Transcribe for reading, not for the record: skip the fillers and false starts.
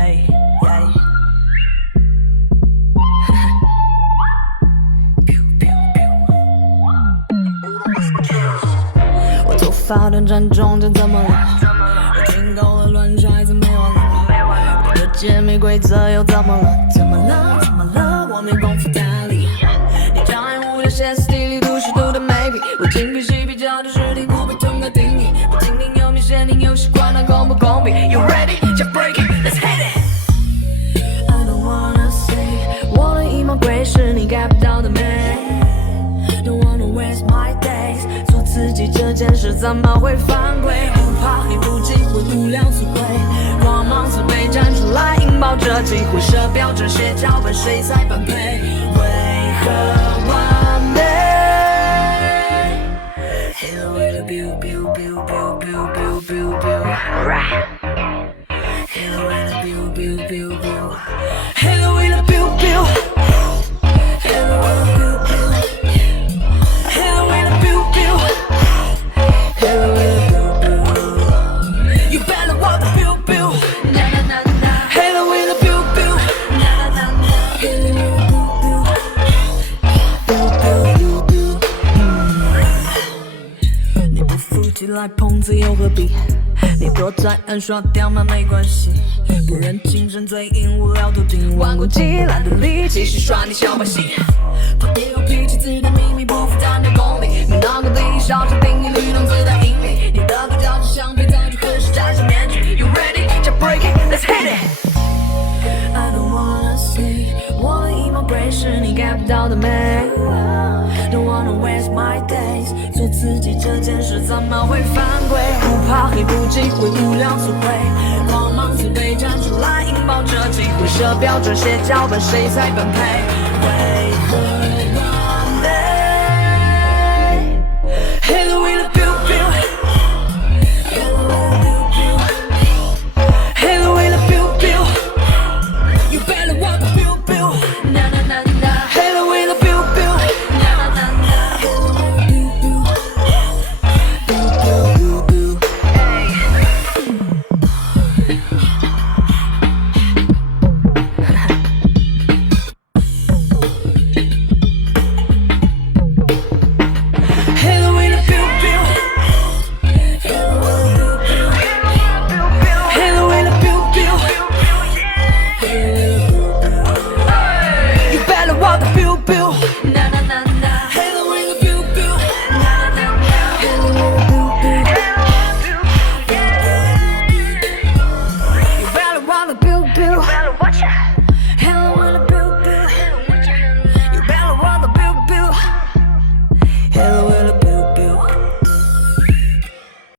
Hey, yeah.我头发短暂中间怎么了？我听够了乱甩子没完了。我的姐妹规则又怎么了？怎么了？怎么了？我没功夫搭理。你障碍物的歇斯底里，都市度的美丽。我精辟细比较的实力，不被同个定义。不听听有没限定，有习惯那公不公平 ？You ready? Just break it, let's hit it. I don't wanna say， 我的一毛贵是你 get 不到的美。Don't wanna waste my days， 做自己这件事怎么会犯规？不怕黑不忌讳，无聊词汇，光芒自卑站出来，引爆这机会，设标准写脚本，谁才般配？为何完美 ？Hit it with a biu biu biu biu biu biu biu biu， Hit it with a biu biu biu biu，Hit it with a biu biu，Hit it with a biu biu。Hit it with a biu biu, hit it with a biu biu. You better want the biu biu, na na na na. Hit it with a biu biu, na na na na. Hit it with a biu biu, biu biu biu biu. 你不服气来碰瓷又何必？你躲在暗耍掉嘛没关系，不认精神最硬无聊头顶，顽固极懒得理，继续耍你小把戏。跑也有脾气，自带秘密，不负担的功力。你那个地小是定义，律动自带引力。你的个叫是橡皮，早就合适摘下面具。You ready? Just break it, let's hit it. I don't wanna see， 我的一毛贵是你 get 不到的美。Don't wanna waste my days， 做自己这件事怎么会犯规？不怕黑不忌讳，无聊词汇，光芒自卑站出来，引爆这机会，设标准写脚本，谁才般配？为何完美 ？Hit it with a biu biu，Hit it with a biu biu，Hit it with a biu biu。You better want the biu biu, na na na na. Hit it with a biu biu, na na na na. Hit it with a biu biu, biu biu biu biu. Hit it with a biu biu, hit it with a biu biu, hit it with a biu biu, hit it with a biu biu. You better want the biu biu, na na na na. Hit it with a biu biu, na na na na. Hit it with a biu biu, you better want the biu biu. Hit it with a biu biu, you better want the biu biu. Hit it with a biu